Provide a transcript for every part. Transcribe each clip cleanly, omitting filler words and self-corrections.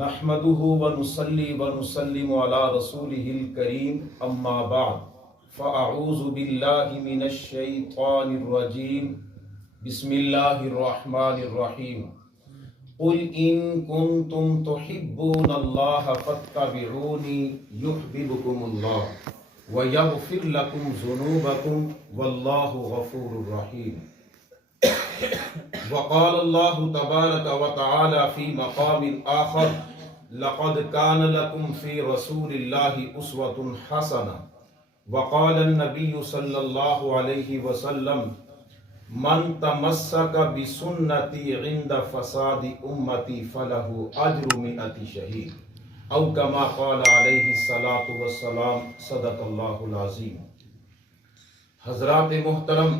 نحمده ونصلي ونسلم على رسوله الكريم اما بعد فاعوذ بالله من الشيطان الرجيم بسم الله الرحمن الرحيم قل ان كنتم تحبون الله فاتبعوني يحببكم الله ويغفر لكم ذنوبكم والله غفور رحيم. وقال الله تبارك وتعالى في مقام آخر لقد كان لكم في رسول الله أسوة حسنة. وقال النبي صلى الله عليه وسلم من تمسك بسنتي عند فساد أمتي فله أجر 100 شهيد أو كما قال عليه الصلاة والسلام. صدق الله العظيم. حضرات محترم،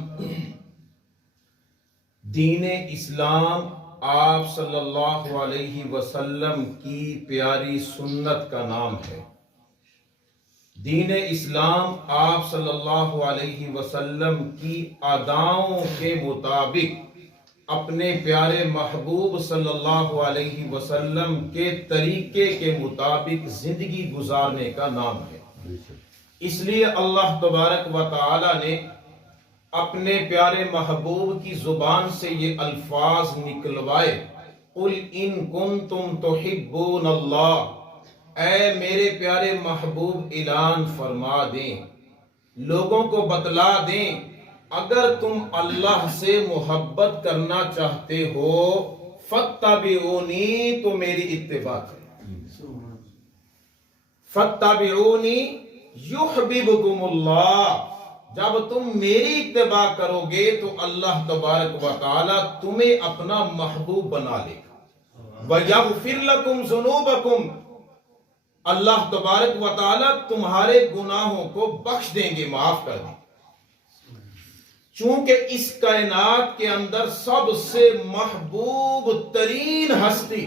دین اسلام آپ صلی اللہ علیہ وسلم کی پیاری سنت کا نام ہے. دین اسلام آپ صلی اللہ علیہ وسلم کی اداؤں کے مطابق اپنے پیارے محبوب صلی اللہ علیہ وسلم کے طریقے کے مطابق زندگی گزارنے کا نام ہے. اس لیے اللہ تبارک و تعالی نے اپنے پیارے محبوب کی زبان سے یہ الفاظ نکلوائے، قل ان کنتم تحبون اللہ، اے میرے پیارے محبوب اعلان فرما دیں، لوگوں کو بتلا دیں، اگر تم اللہ سے محبت کرنا چاہتے ہو فاتبعونی، تو میری اتباع کرو. فاتبعونی یحببکم اللہ، جب تم میری اتباع کرو گے تو اللہ تبارک و تعالی تمہیں اپنا محبوب بنا لے گا. وَيَغْفِرْ لَكُمْ ذُنُوبَكُمْ، اللہ تبارک و تعالی تمہارے گناہوں کو بخش دیں گے، معاف کر دیں. چونکہ اس کائنات کے اندر سب سے محبوب ترین ہستی،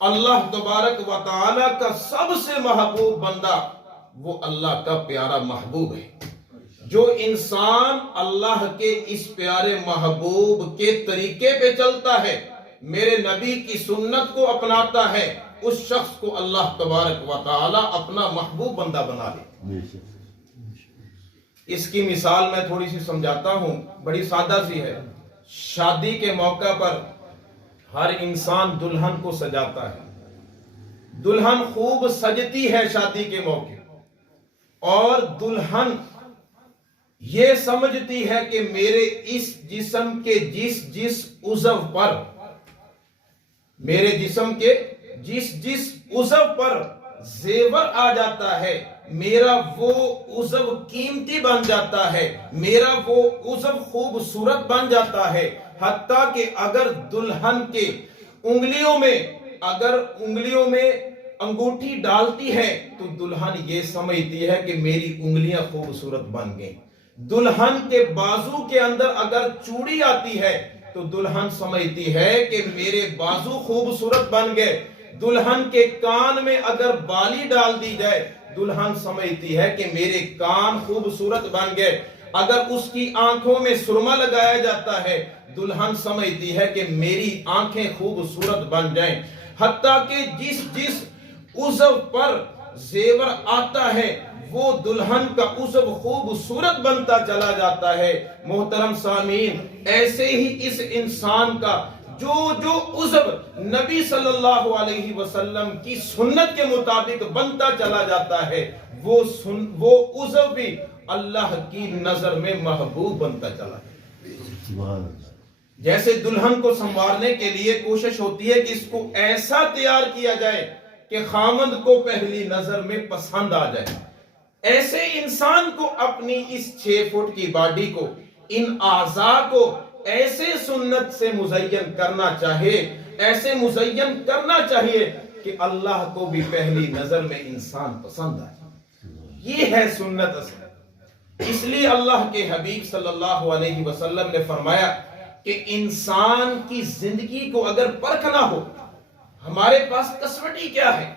اللہ تبارک و تعالی کا سب سے محبوب بندہ وہ اللہ کا پیارا محبوب ہے. جو انسان اللہ کے اس پیارے محبوب کے طریقے پہ چلتا ہے، میرے نبی کی سنت کو اپناتا ہے، اس شخص کو اللہ تبارک و تعالی اپنا محبوب بندہ بنا لے. اس کی مثال میں تھوڑی سی سمجھاتا ہوں، بڑی سادہ سی ہے. شادی کے موقع پر ہر انسان دلہن کو سجاتا ہے. دلہن خوب سجتی ہے شادی کے موقع، اور دلہن یہ سمجھتی ہے کہ میرے اس جسم کے جس عضو پر، میرے جسم کے جس عضو پر زیور آ جاتا ہے، میرا وہ عضو قیمتی بن جاتا ہے، میرا وہ عضو خوبصورت بن جاتا ہے. حتیٰ کہ اگر دلہن کے انگلیوں میں انگوٹھی ڈالتی ہے تو دلہن یہ سمجھتی ہے کہ میری انگلیاں خوبصورت بن گئیں. دلہن کے بازو کے اندر اگر چوڑی آتی ہے تو دلہن سمجھتی ہے کہ میرے بازو خوبصورت بن گئے. دلہن کے کان میں اگر بالی ڈال دی جائے، دلہن سمجھتی ہے کہ میرے کان خوبصورت بن گئے. اگر اس کی آنکھوں میں سرما لگایا جاتا ہے، دلہن سمجھتی ہے کہ میری آنکھیں خوبصورت بن جائیں. حتیٰ کہ جس عضو پر زیور آتا ہے وہ دلہن کا عضو خوبصورت بنتا چلا جاتا ہے. محترم سامعین، ایسے ہی اس انسان کا جو عضو نبی صلی اللہ علیہ وسلم کی سنت کے مطابق بنتا چلا جاتا ہے، وہ عضو بھی اللہ کی نظر میں محبوب بنتا چلا جاتا ہے. جیسے دلہن کو سنوارنے کے لیے کوشش ہوتی ہے کہ اس کو ایسا تیار کیا جائے کہ خامند کو پہلی نظر میں پسند آ جائے، ایسے انسان کو اپنی اس 6 فٹ کی باڈی کو، ان اعضاء کو ایسے سنت سے مزین کرنا چاہیے کہ اللہ کو بھی پہلی نظر میں انسان پسند آئے. یہ ہے سنت اصل. اس لیے اللہ کے حبیب صلی اللہ علیہ وسلم نے فرمایا کہ انسان کی زندگی کو اگر پرکھنا ہو، ہمارے پاس کسوٹی کیا ہے؟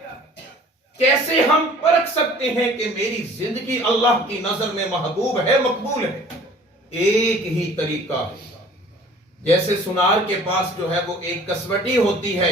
کیسے ہم پرکھ سکتے ہیں کہ میری زندگی اللہ کی نظر میں محبوب ہے، مقبول ہے؟ ایک ہی طریقہ ہے. جیسے سنار کے پاس جو ہے وہ ایک کسوٹی ہوتی ہے،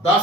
10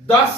10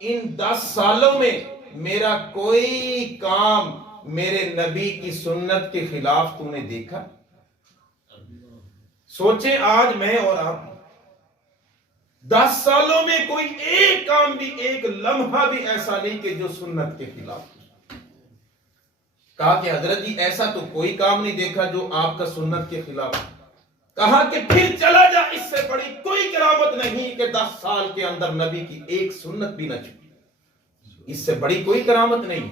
ان 10 سالوں میں میرا کوئی کام میرے نبی کی سنت کے خلاف تو نے دیکھا؟ سوچیں آج میں اور آپ 10 سالوں میں کوئی ایک کام بھی، ایک لمحہ بھی ایسا نہیں کہ جو سنت کے خلاف ہو۔ کہا کہ حضرت جی ایسا تو کوئی کام نہیں دیکھا جو آپ کا سنت کے خلاف۔ کہا کہ پھر چلا جا، اس سے بڑی کوئی کرامت نہیں کہ 10 سال کے اندر نبی کی ایک سنت بھی نہ چھوٹی، اس سے بڑی کوئی کرامت نہیں۔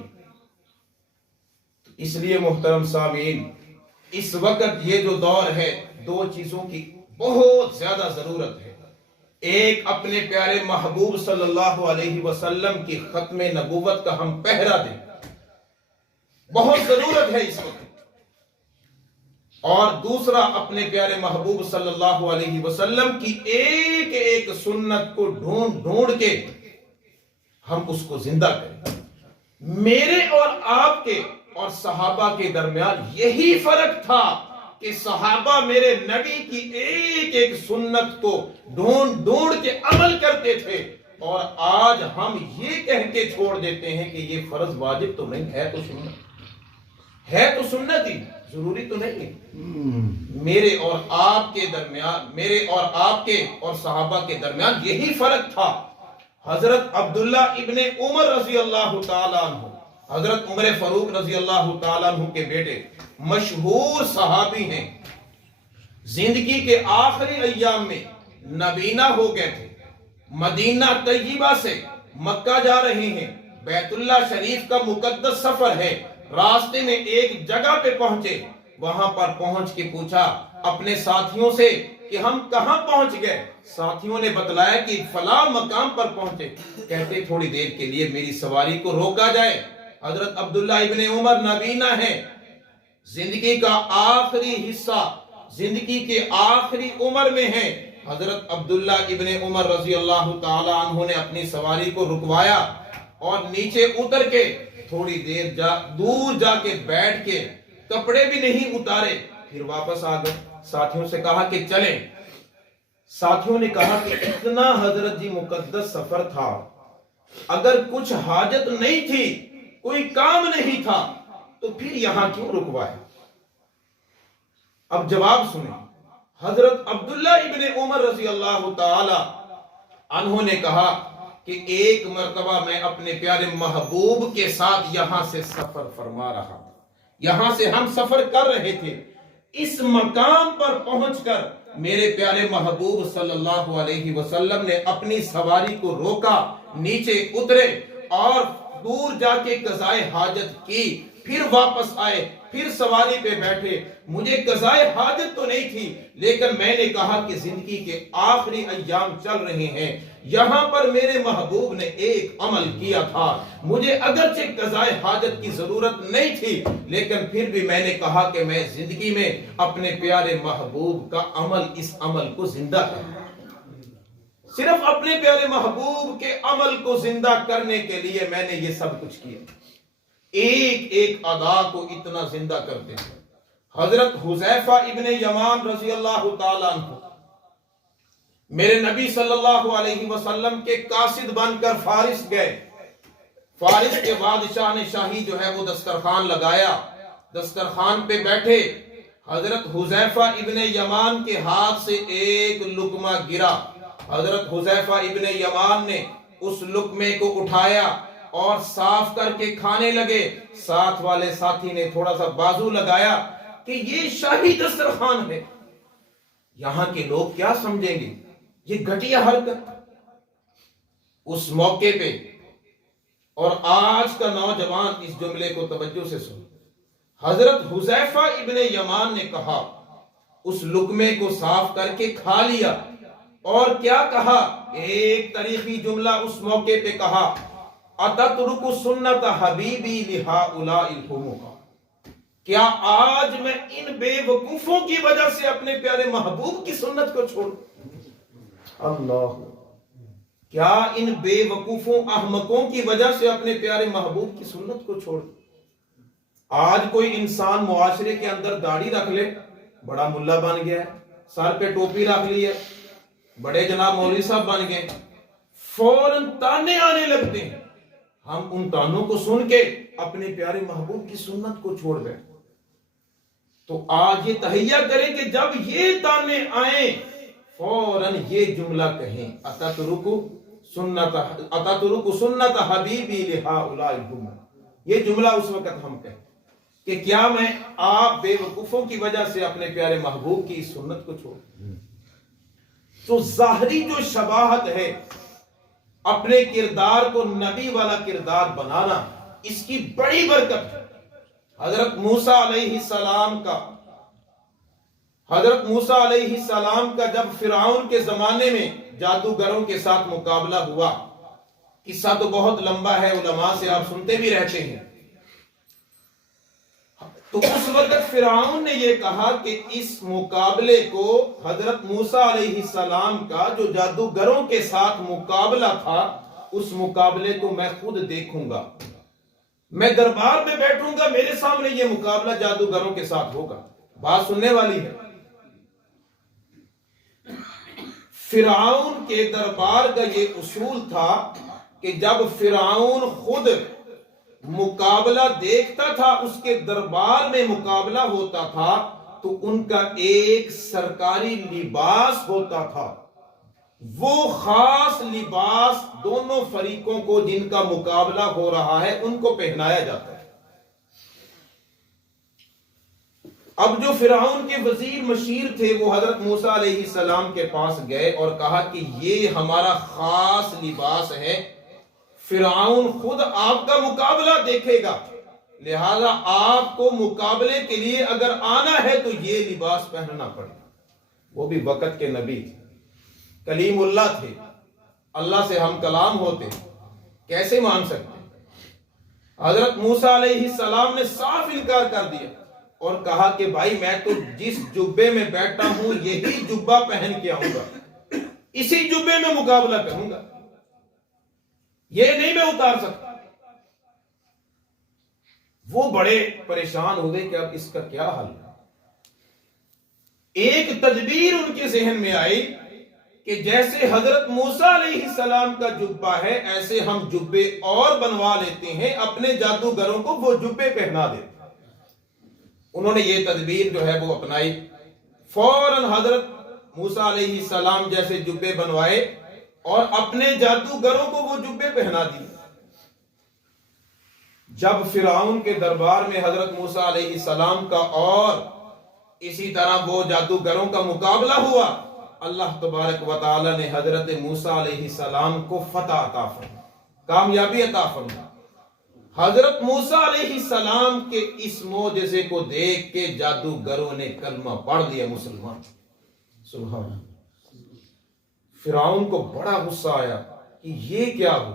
اس لیے محترم سامعین، اس وقت یہ جو دور ہے، 2 چیزوں کی بہت زیادہ ضرورت ہے۔ ایک، اپنے پیارے محبوب صلی اللہ علیہ وسلم کی ختم نبوت کا ہم پہرا دیں، بہت ضرورت ہے اس وقت۔ اور دوسرا، اپنے پیارے محبوب صلی اللہ علیہ وسلم کی ایک ایک سنت کو ڈھونڈ ڈھونڈ کے ہم اس کو زندہ کریں۔ میرے اور آپ کے اور صحابہ کے درمیان یہی فرق تھا کہ صحابہ میرے نبی کی ایک ایک سنت کو ڈھونڈ ڈھونڈ کے عمل کرتے تھے، اور آج ہم یہ کہہ کے چھوڑ دیتے ہیں کہ یہ فرض واجب تو نہیں ہے، تو سنت ہے، تو سنت ہی ضروری تو نہیں ہے۔ میرے اور آپ کے درمیان، میرے اور آپ کے اور صحابہ کے درمیان یہی فرق تھا۔ حضرت عبداللہ ابن عمر رضی اللہ تعالیٰ عنہ، حضرت عمر فاروق رضی اللہ تعالیٰ عنہ کے بیٹے، مشہور صحابی ہیں، زندگی کے آخری ایام میں نابینا ہو گئے تھے، مدینہ طیبہ سے مکہ جا رہے ہیں، بیت اللہ شریف کا مقدس سفر ہے، راستے میں ایک جگہ پہ پہنچے، وہاں پر پہنچ کے پوچھا اپنے ساتھیوں سے کہ ہم کہاں پہنچ گئے؟ ساتھیوں نے بتلایا کہ فلاں مقام پر پہنچے۔ کہتے تھوڑی دیر کے لیے میری سواری کو روکا جائے۔ حضرت عبداللہ ابن عمر نابینا ہے، زندگی کا آخری حصہ، زندگی کے آخری عمر میں ہے۔ حضرت عبداللہ ابن عمر رضی اللہ تعالی عنہ نے اپنی سواری کو رکوایا اور نیچے اتر کے تھوڑی دیر دور جا کے بیٹھ کے کپڑے بھی نہیں اتارے، پھر واپس آ گئے۔ ساتھیوں سے کہا کہ چلیں۔ ساتھیوں نے کہا کہ اتنا حضرت جی مقدس سفر تھا، اگر کچھ حاجت نہیں تھی، کوئی کام نہیں تھا، تو پھر یہاں کیوں رکوایا؟ اب جواب سنیں۔ حضرت عبداللہ ابن عمر رضی اللہ تعالی عنہ نے کہا کہ ایک مرتبہ میں اپنے پیارے محبوب کے ساتھ یہاں سے سفر فرما رہا تھا، یہاں سے ہم سفر کر رہے تھے، اس مقام پر پہنچ کر میرے پیارے محبوب صلی اللہ علیہ وسلم نے اپنی سواری کو روکا، نیچے اترے اور دور جا کے قضائے حاجت کی، پھر واپس آئے، پھر سواری پہ بیٹھے۔ مجھے قضائے حاجت تو نہیں تھی، لیکن میں نے کہا کہ زندگی کے آخری ایام چل رہے ہیں، یہاں پر میرے محبوب نے ایک عمل کیا تھا، مجھے اگرچہ قضائے حاجت کی ضرورت نہیں تھی، لیکن پھر بھی میں نے کہا کہ میں زندگی میں اپنے پیارے محبوب کا عمل، اس عمل کو زندہ کروں۔ صرف اپنے پیارے محبوب کے عمل کو زندہ کرنے کے لیے میں نے یہ سب کچھ کیا۔ ایک ایک ادا کو اتنا زندہ کرتے ہیں۔ حضرت حذیفہ ابن یمان رضی اللہ تعالیٰ عنہ میرے نبی صلی اللہ علیہ وسلم کے قاصد بن کر فارس گئے۔ فارس کے بادشاہ نے شاہی جو ہے وہ دسترخوان لگایا، دسترخوان پہ بیٹھے، حضرت حذیفہ ابن یمان کے ہاتھ سے ایک لقمہ گرا، حضرت حذیفہ ابن یمان نے اس لقمے کو اٹھایا اور صاف کر کے کھانے لگے۔ ساتھ والے ساتھی نے تھوڑا سا بازو لگایا کہ یہ شاہی دسترخوان ہے، یہاں کے لوگ کیا سمجھیں گے، یہ گھٹیا حرکت۔ اس موقع پہ، اور آج کا نوجوان اس جملے کو توجہ سے سن، حضرت حذیفہ ابن یمان نے کہا، اس لقمے کو صاف کر کے کھا لیا، اور کیا کہا، ایک تاریخی جملہ اس موقع پہ کہا، اتترک سنت حبیبی لہؤلاء الحمقاء، کیا آج میں ان بے وقوفوں کی وجہ سے اپنے پیارے محبوب کی سنت کو چھوڑ؟ اللہ، کیا ان بے وقوفوں احمقوں کی وجہ سے اپنے پیارے محبوب کی سنت کو چھوڑ؟ آج کوئی انسان معاشرے کے اندر داڑھی رکھ لے، بڑا ملا بن گیا ہے، سر پہ ٹوپی رکھ لی ہے، بڑے جناب مولوی صاحب بن گئے، فوراً تانے آنے لگتے ہیں، ہم ان تانوں کو سن کے اپنے پیارے محبوب کی سنت کو چھوڑ بیٹھے۔ تو آج یہ تہیہ کریں کہ جب یہ تانے آئیں فوراً یہ جملہ کہیں، اتترکو سنت حبیبی لہؤلاء الامم۔ یہ جملہ اس وقت ہم کہیں کہ کیا میں آپ بے وقوفوں کی وجہ سے اپنے پیارے محبوب کی اس سنت کو چھوڑ؟ تو ظاہری جو شباہت ہے اپنے کردار کو نبی والا کردار بنانا، اس کی بڑی برکت ہے۔ حضرت موسیٰ علیہ السلام کا جب فرعون کے زمانے میں جادوگروں کے ساتھ مقابلہ ہوا، قصہ تو بہت لمبا ہے، علماء سے آپ سنتے بھی رہتے ہیں، تو اس وقت فرعون نے یہ کہا کہ اس مقابلے کو حضرت موسیٰ علیہ السلام کا جو جادوگروں کے ساتھ مقابلہ تھا، اس مقابلے کو میں خود دیکھوں گا، میں دربار میں بیٹھوں گا، میرے سامنے یہ مقابلہ جادوگروں کے ساتھ ہوگا۔ بات سننے والی ہے۔ فرعون کے دربار کا یہ اصول تھا کہ جب فرعون خود مقابلہ دیکھتا تھا، اس کے دربار میں مقابلہ ہوتا تھا، تو ان کا ایک سرکاری لباس ہوتا تھا، وہ خاص لباس دونوں فریقوں کو جن کا مقابلہ ہو رہا ہے ان کو پہنایا جاتا ہے۔ اب جو فرعون کے وزیر مشیر تھے وہ حضرت موسیٰ علیہ السلام کے پاس گئے اور کہا کہ یہ ہمارا خاص لباس ہے، فرعون خود آپ کا مقابلہ دیکھے گا، لہذا آپ کو مقابلے کے لیے اگر آنا ہے تو یہ لباس پہننا پڑے گا۔ وہ بھی وقت کے نبی تھے، کلیم اللہ تھے، اللہ سے ہم کلام ہوتے، کیسے مان سکتے؟ حضرت موسیٰ علیہ السلام نے صاف انکار کر دیا اور کہا کہ بھائی میں تو جس جبے میں بیٹھا ہوں یہی جبہ پہن کے آؤں گا، اسی جبے میں مقابلہ کروں گا، یہ نہیں میں اتار سکتا۔ وہ بڑے پریشان ہو گئے کہ اب اس کا کیا حل ہے۔ ایک تدبیر ان کے ذہن میں آئی کہ جیسے حضرت موسیٰ علیہ السلام کا جبہ ہے ایسے ہم جبے اور بنوا لیتے ہیں، اپنے جادوگروں کو وہ جبے پہنا دیتے۔ انہوں نے یہ تدبیر جو ہے وہ اپنائی، فوراً حضرت موسیٰ علیہ السلام جیسے جبے بنوائے اور اپنے جادوگروں کو وہ جبے پہنا دیے۔ جب فرعون کے دربار میں حضرت موسیٰ علیہ السلام کا اور اسی طرح وہ جادوگروں کا مقابلہ ہوا، اللہ تبارک و تعالی نے حضرت موسیٰ علیہ السلام کو فتح عطا فرمائی، کامیابی عطا فرمائی۔ حضرت موسیٰ علیہ السلام کے اس معجزے کو دیکھ کے جادوگروں نے کلمہ پڑھ لیا، مسلمان۔ سبحان اللہ۔ فرعون کو بڑا غصہ آیا کہ یہ کیا ہو،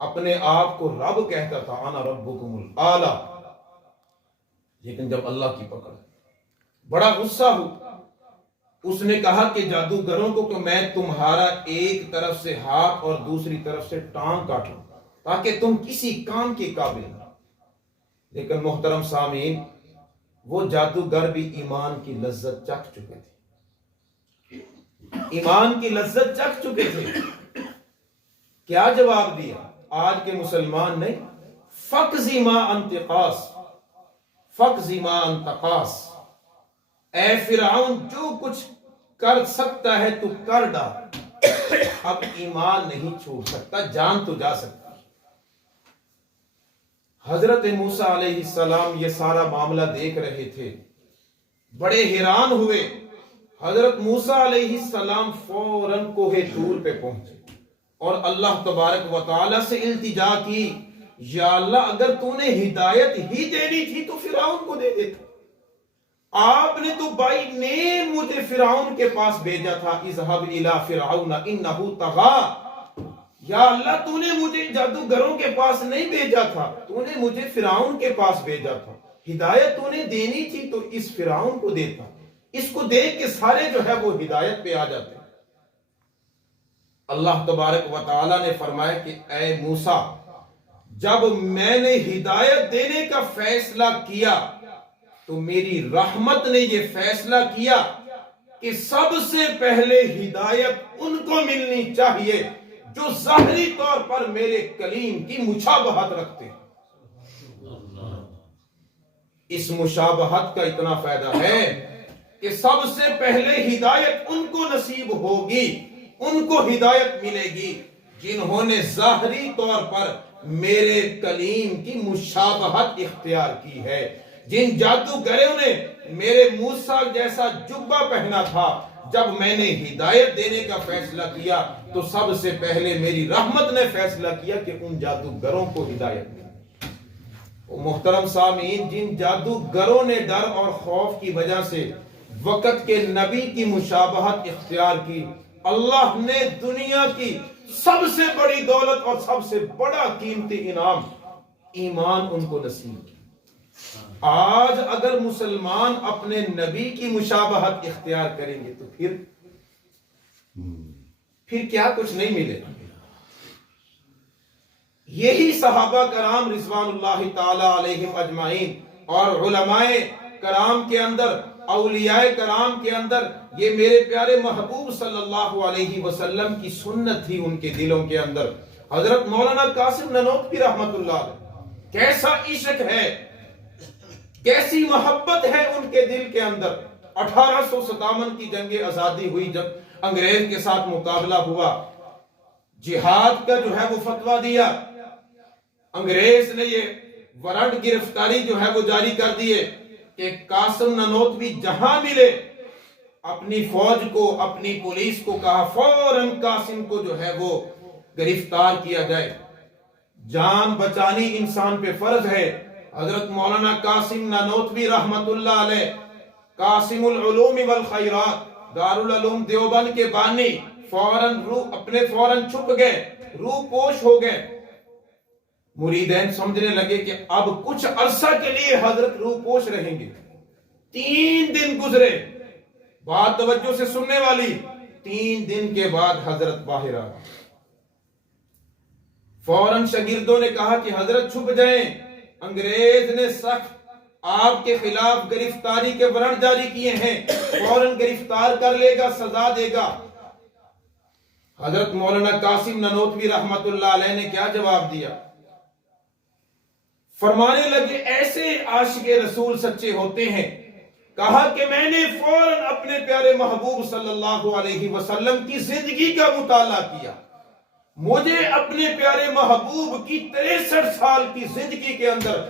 اپنے آپ کو رب کہتا تھا، انا ربکم الاعلی، لیکن جب اللہ کی پکڑ بڑا غصہ ہو، اس نے کہا کہ جادوگروں کو کہ میں تمہارا ایک طرف سے ہاتھ اور دوسری طرف سے ٹانگ کاٹوں تاکہ تم کسی کام کے قابل نہ۔ لیکن محترم سامعین، وہ جادوگر بھی ایمان کی لذت چکھ چکے تھے، ایمان کی لذت چکھ چکے تھے۔ کیا جواب دیا؟ آج کے مسلمان نے فقضی ما انتقاص، فقضی ما انتقاص، اے فرعون جو کچھ کر سکتا ہے تو کر ڈال، اب ایمان نہیں چھوڑ سکتا، جان تو جا سکتا۔ حضرت موسیٰ علیہ السلام یہ سارا معاملہ دیکھ رہے تھے، بڑے حیران ہوئے۔ حضرت موسیٰ علیہ السلام فوراً کوہ طور پہ پہنچے اور اللہ تبارک و تعالی سے التجا کی، یا اللہ اگر تو نے ہدایت ہی دینی تھی تو فرعون کو دے دیتا، آپ نے تو بائی نیم مجھے فرعون کے پاس بھیجا تھا، اذهب الى فرعون انه طغى، یا اللہ تو نے مجھے جادوگروں کے پاس نہیں بھیجا تھا، تو نے مجھے فرعون کے پاس بھیجا تھا، ہدایت تو نے دینی تھی تو اس فرعون کو دیتا۔ اس کو دیکھ کے سارے جو ہے وہ ہدایت پہ آ جاتے ہیں۔ اللہ تبارک و تعالی نے فرمایا کہ اے موسیٰ، جب میں نے ہدایت دینے کا فیصلہ کیا تو میری رحمت نے یہ فیصلہ کیا کہ سب سے پہلے ہدایت ان کو ملنی چاہیے جو ظاہری طور پر میرے کلیم کی مشابہت رکھتے ہیں۔ اس مشابہت کا اتنا فائدہ ہے کہ سب سے پہلے ہدایت ان کو نصیب ہوگی، ان کو ہدایت ملے گی جنہوں نے ظاہری طور پر میرے کلیم کی مشابہت اختیار کی ہے۔ جن جادوگروں نے میرے موسیٰ جیسا جبہ پہنا تھا، جب میں نے ہدایت دینے کا فیصلہ کیا تو سب سے پہلے میری رحمت نے فیصلہ کیا کہ ان جادوگروں کو ہدایت دے۔ محترم سامعین، جن جادوگروں نے ڈر اور خوف کی وجہ سے وقت کے نبی کی مشابہت اختیار کی، اللہ نے دنیا کی سب سے بڑی دولت اور سب سے بڑا قیمتی انعام ایمان ان کو نصیب کی۔ آج اگر مسلمان اپنے نبی کی مشابہت اختیار کریں گے تو پھر کیا کچھ نہیں ملے گا۔ یہی صحابہ کرام رضوان اللہ تعالی علیہم اجمعین اور علماء کرام کے اندر، اولیاء کرام کے اندر، یہ میرے پیارے محبوب صلی اللہ علیہ وسلم کی سنت تھی ان کے دلوں کے اندر۔ حضرت مولانا قاسم نانوتوی رحمت اللہ علیہ، کیسا عشق ہے، کیسی محبت ہے ان کے دل کے اندر۔ 1857 کی جنگ آزادی ہوئی، جب انگریز کے ساتھ مقابلہ ہوا، جہاد کا جو ہے وہ فتویٰ دیا، انگریز نے یہ وارنٹ گرفتاری جو ہے وہ جاری کر دیے کہ قاسم نانوتوی جہاں ملے اپنی فوج کو، اپنی پولیس کو کہا فوراً قاسم کو جو ہے وہ گرفتار کیا جائے۔ جان بچانی انسان پہ فرض ہے۔ حضرت مولانا قاسم نانوتوی رحمت اللہ علیہ، قاسم العلوم والخیرات، دارالعلوم دیوبند کے بانی، فوراً چھپ گئے، روح پوش ہو گئے۔ مریدین سمجھنے لگے کہ اب کچھ عرصہ کے لیے حضرت روح پوش رہیں گے۔ 3 دن گزرے، بات توجہ سے سننے والی، 3 دن کے بعد حضرت باہر آ گئے۔ فوراً شاگردوں نے کہا کہ حضرت چھپ جائیں، انگریز نے سخت آپ کے خلاف گرفتاری کے وارنٹ جاری کیے ہیں، فوراً گرفتار کر لے گا، سزا دے گا۔ حضرت مولانا قاسم نانوتوی رحمت اللہ علیہ نے کیا جواب دیا؟ فرمانے لگے ایسے عاشق رسول سچے ہوتے ہیں، کہا کہ میں نے فوراً اپنے پیارے محبوب صلی اللہ علیہ وسلم کی زندگی کا مطالعہ کیا، مجھے اپنے پیارے محبوب کی 63 سال کی زندگی کے اندر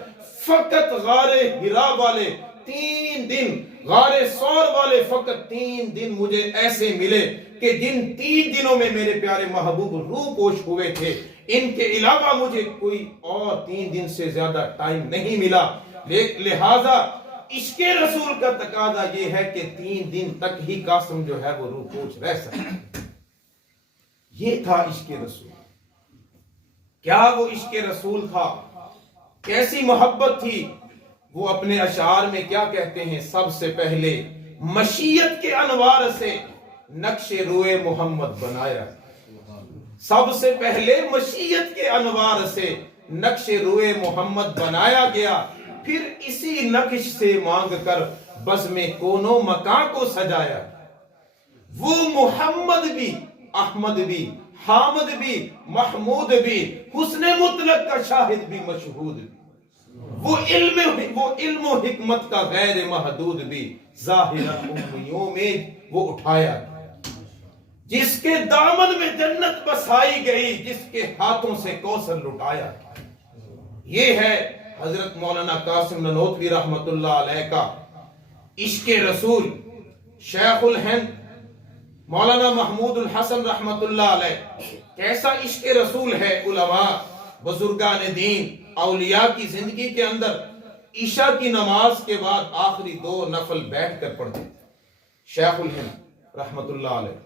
فقط غار ہرا والے 3 دن، غار ثور والے فقط 3 دن مجھے ایسے ملے کہ جن 3 دنوں میں میرے پیارے محبوب روح پوش ہوئے تھے، ان کے علاوہ مجھے کوئی اور 3 دن سے زیادہ ٹائم نہیں ملا۔ لہذا عشق رسول کا تقاضا یہ ہے کہ 3 دن تک ہی قاسم جو ہے وہ روح پوش رہ سکتا۔ یہ تھا عشق رسول۔ کیا وہ عشق رسول تھا، کیسی محبت تھی۔ وہ اپنے اشعار میں کیا کہتے ہیں؟ سب سے پہلے مشیت کے انوار سے نقش روئے محمد بنایا، سب سے پہلے مشیت کے انوار سے نقش روئے محمد بنایا گیا، پھر اسی نقش سے مانگ کر بزم کونو مکان کو سجایا۔ وہ محمد بھی، احمد بھی، حامد بھی، محمود بھی، حسن مطلق کا شاہد بھی، مشہود بھی، وہ علم و حکمت کا غیر محدود بھی، ظاہر امیوں میں وہ اٹھایا گیا، جس کے دامن میں جنت بسائی گئی، جس کے ہاتھوں سے کوثر لٹایا گیا۔ یہ ہے حضرت مولانا قاسم نانوتوی رحمت اللہ علیہ کا عشق رسول۔ شیخ الہند مولانا محمود الحسن رحمت اللہ علیہ، کیسا عشق رسول ہے۔ علماء، بزرگان دین، اولیاء کی زندگی کے اندر عشاء کی نماز کے بعد آخری 2 نفل بیٹھ کر پڑھتے تھے۔ شیخ الہند رحمت اللہ علیہ،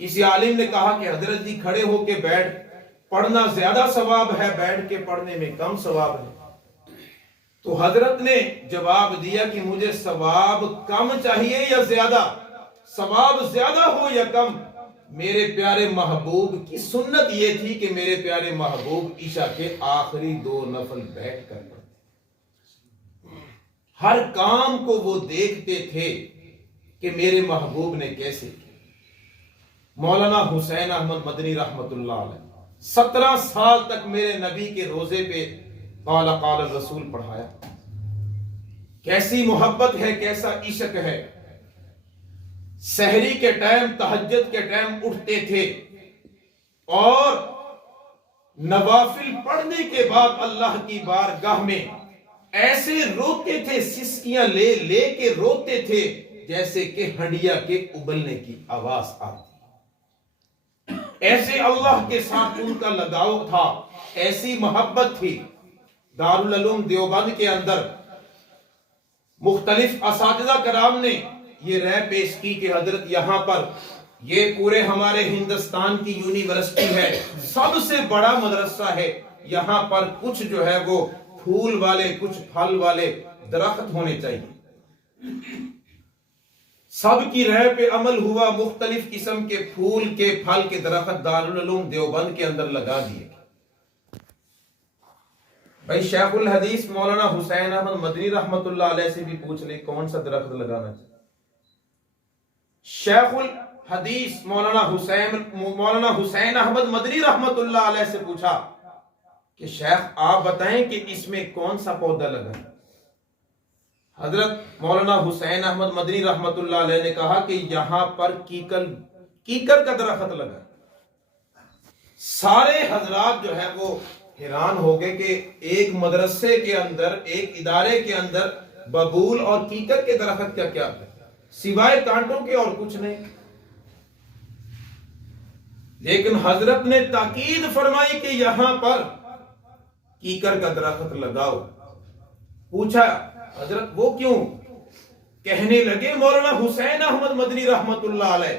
کسی عالم نے کہا کہ حضرت جی کھڑے ہو کے بیٹھ پڑھنا زیادہ ثواب ہے، بیٹھ کے پڑھنے میں کم ثواب ہے۔ تو حضرت نے جواب دیا کہ مجھے ثواب کم چاہیے یا زیادہ؟ ثواب زیادہ ہو یا کم، میرے پیارے محبوب کی سنت یہ تھی کہ میرے پیارے محبوب عشاء کے آخری 2 نفل بیٹھ کر پڑھتے۔ ہر کام کو وہ دیکھتے تھے کہ میرے محبوب نے کیسے کیا۔ مولانا حسین احمد مدنی رحمت اللہ علیہ، 17 سال تک میرے نبی کے روزے پہ قال قال الرسول پڑھایا. کیسی محبت ہے، کیسا عشق ہے. سحری کے ٹائم، تہجد کے ٹائم اٹھتے تھے اور نوافل پڑھنے کے بعد اللہ کی بارگاہ میں ایسے روتے تھے، سسکیاں لے لے کے روتے تھے جیسے کہ ہنڈیا کے ابلنے کی آواز آتی. ایسے اللہ کے ساتھ ان کا لگاؤ تھا، ایسی محبت تھی. دارالعلوم دیوبند کے اندر مختلف اساتذہ کرام نے یہ رائے پیش کی کہ حضرت یہاں پر یہ پورے ہمارے ہندوستان کی یونیورسٹی ہے، سب سے بڑا مدرسہ ہے، یہاں پر کچھ جو ہے وہ پھول والے، کچھ پھل والے درخت ہونے چاہیے. سب کی رائے پہ عمل ہوا، مختلف قسم کے پھول کے، پھل کے درخت دارالعلوم دیوبند کے اندر لگا دیے. بھائی شیخ الحدیث مولانا حسین احمد مدنی رحمت اللہ علیہ سے بھی پوچھ لیں کون سا درخت لگانا چاہیے. شیخ الحدیث مولانا حسین احمد مدنی رحمت اللہ علیہ سے پوچھا کہ شیخ آپ بتائیں کہ اس میں کون سا پودا لگا. حضرت مولانا حسین احمد مدنی رحمت اللہ علیہ نے کہا کہ یہاں پر کیکر کا درخت لگا. سارے حضرات جو ہے وہ حیران ہو گئے کہ ایک مدرسے کے اندر، ایک ادارے کے اندر ببول اور کیکر کے درخت کا کیا ہے، سوائے کانٹوں کے اور کچھ نہیں. لیکن حضرت نے تاکید فرمائی کہ یہاں پر کیکر کا درخت لگاؤ. پوچھا حضرت وہ کیوں؟ کہنے لگے مولانا حسین احمد مدنی رحمت اللہ علیہ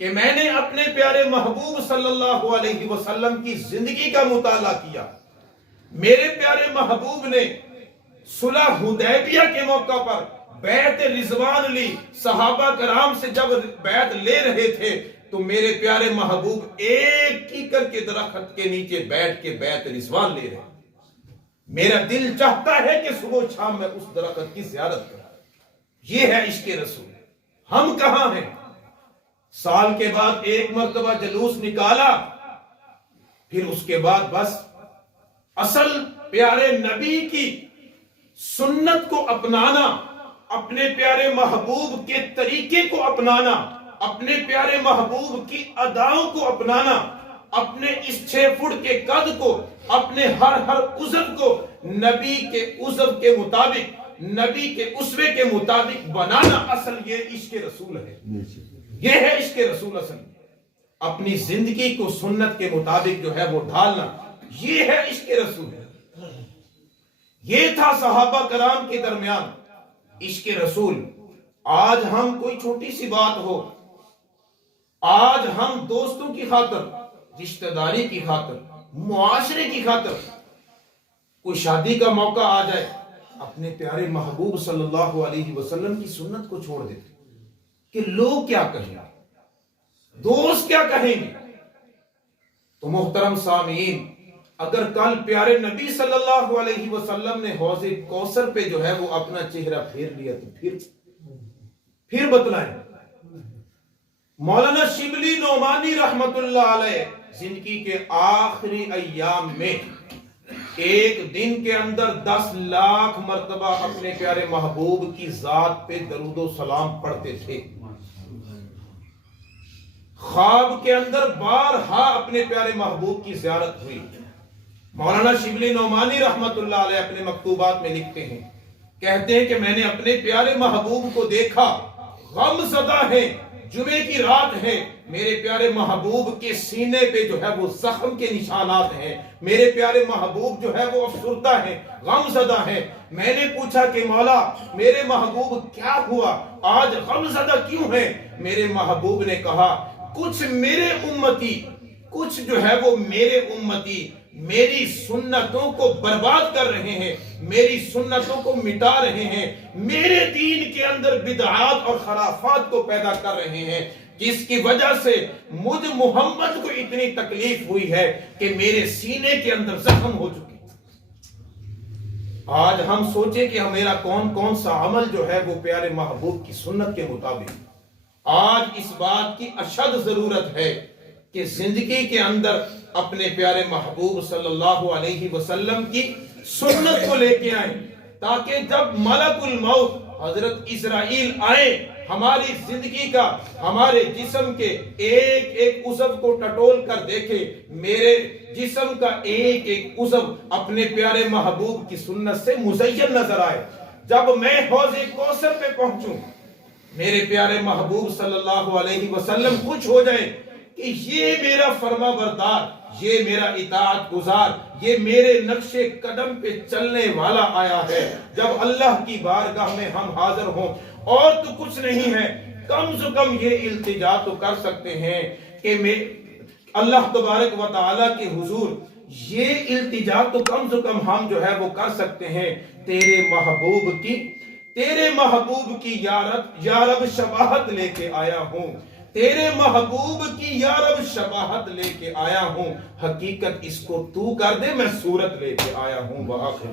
کہ میں نے اپنے پیارے محبوب صلی اللہ علیہ وسلم کی زندگی کا مطالعہ کیا. میرے پیارے محبوب نے صلح حدیبیہ کے موقع پر بیعت رضوان لی. صحابہ کرام سے جب بیعت لے رہے تھے تو میرے پیارے محبوب ایک کیکر کے درخت کے نیچے بیٹھ کے بیعت رضوان لے رہے. میرا دل چاہتا ہے کہ صبح شام میں اس درخت کی زیارت کروں. یہ ہے عشق رسول. ہم کہاں ہیں؟ سال کے بعد ایک مرتبہ جلوس نکالا، پھر اس کے بعد بس اصل پیارے نبی کی سنت کو اپنانا، اپنے پیارے محبوب کے طریقے کو اپنانا، اپنے پیارے محبوب کی اداؤں کو اپنانا، اپنے اس 6 فٹ کے قد کو، اپنے ہر عضو کو نبی کے عضو کے مطابق، نبی کے اسوے کے مطابق بنانا، اصل یہ عشق رسول ہے. یہ ہے عشق رسول. اصل اپنی زندگی کو سنت کے مطابق جو ہے وہ ڈھالنا، یہ ہے عشق رسول. یہ تھا صحابہ کرام کے درمیان عشق رسول. آج ہم کوئی چھوٹی سی بات ہو، آج ہم دوستوں کی خاطر، رشتہ داری کی خاطر، معاشرے کی خاطر کوئی شادی کا موقع آ جائے، اپنے پیارے محبوب صلی اللہ علیہ وسلم کی سنت کو چھوڑ دیتے کہ لوگ کیا کہیں گے، دوست کیا کہیں گے. تو محترم سامعین، اگر کل پیارے نبی صلی اللہ علیہ وسلم نے حوض کوثر پہ جو ہے وہ اپنا چہرہ پھیر لیا تو پھر بتلائیں. مولانا شبلی نعمانی رحمت اللہ علیہ زندگی کے آخری ایام میں ایک دن کے اندر 10 لاکھ مرتبہ اپنے پیارے محبوب کی ذات پہ درود و سلام پڑھتے تھے. خواب کے اندر بارہا اپنے پیارے محبوب کی زیارت ہوئی. مولانا شبلی نعمانی رحمت اللہ علیہ اپنے مکتوبات میں لکھتے ہیں، کہتے ہیں کہ میں نے اپنے پیارے محبوب کو دیکھا، غم زدہ ہیں، جمعے کی رات ہے، میرے پیارے محبوب کے سینے پہ جو ہے وہ زخم کے نشانات ہیں، میرے پیارے محبوب جو ہے وہ افسردہ ہیں، غم زدہ ہیں. میں نے پوچھا کہ مولا میرے محبوب کیا ہوا، آج غم زدہ کیوں ہیں؟ میرے محبوب نے کہا کچھ جو ہے وہ میرے امتی میری سنتوں کو برباد کر رہے ہیں، میری سنتوں کو مٹا رہے ہیں، میرے دین کے اندر بدعات اور خرافات کو پیدا کر رہے ہیں، جس کی وجہ سے مجھ محمد کو اتنی تکلیف ہوئی ہے کہ میرے سینے کے اندر زخم ہو چکی. آج ہم سوچیں کہ میرا کون سا عمل جو ہے وہ پیارے محبوب کی سنت کے مطابق. آج اس بات کی اشد ضرورت ہے کہ زندگی کے اندر اپنے پیارے محبوب صلی اللہ علیہ وسلم کی سنت کو لے کے آئیں، تاکہ جب ملک الموت حضرت اسرائیل آئے، ہماری زندگی کا، ہمارے جسم کے ایک ایک عضو کو ٹٹول کر دیکھے، میرے جسم کا ایک ایک عضو اپنے پیارے محبوب کی سنت سے مزین نظر آئے۔ جب میں حوض کوثر پہ پہنچوں، میرے پیارے محبوب صلی اللہ علیہ وسلم خوش ہو جائے کہ یہ میرا فرما بردار، یہ میرا اطاعت گزار، یہ میرے نقش قدم پہ چلنے والا آیا ہے۔ جب اللہ کی بارگاہ میں ہم حاضر ہوں اور تو کچھ نہیں ہے، کم سے کم یہ التجا تو کر سکتے ہیں کہ اللہ تبارک و تعالیٰ کے حضور یہ التجا تو کم سے کم ہم جو ہے وہ کر سکتے ہیں، تیرے محبوب کی یا رب شباہت لے کے آیا ہوں، تیرے محبوب کی یا رب شباہت لے کے آیا ہوں، حقیقت اس کو تو کر دے، میں صورت لے کے آیا ہوں۔ وآخر